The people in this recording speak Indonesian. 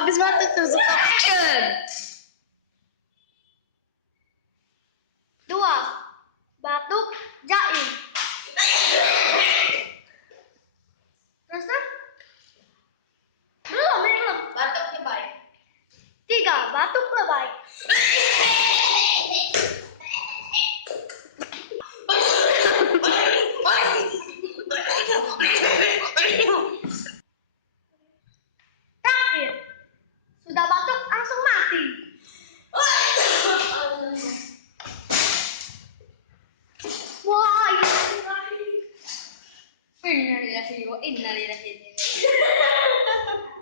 Abis batuk tusuk Action. 2. Batuk jaim. Terus kan? Belum. Batuk lebay. 3. Batuk lebay.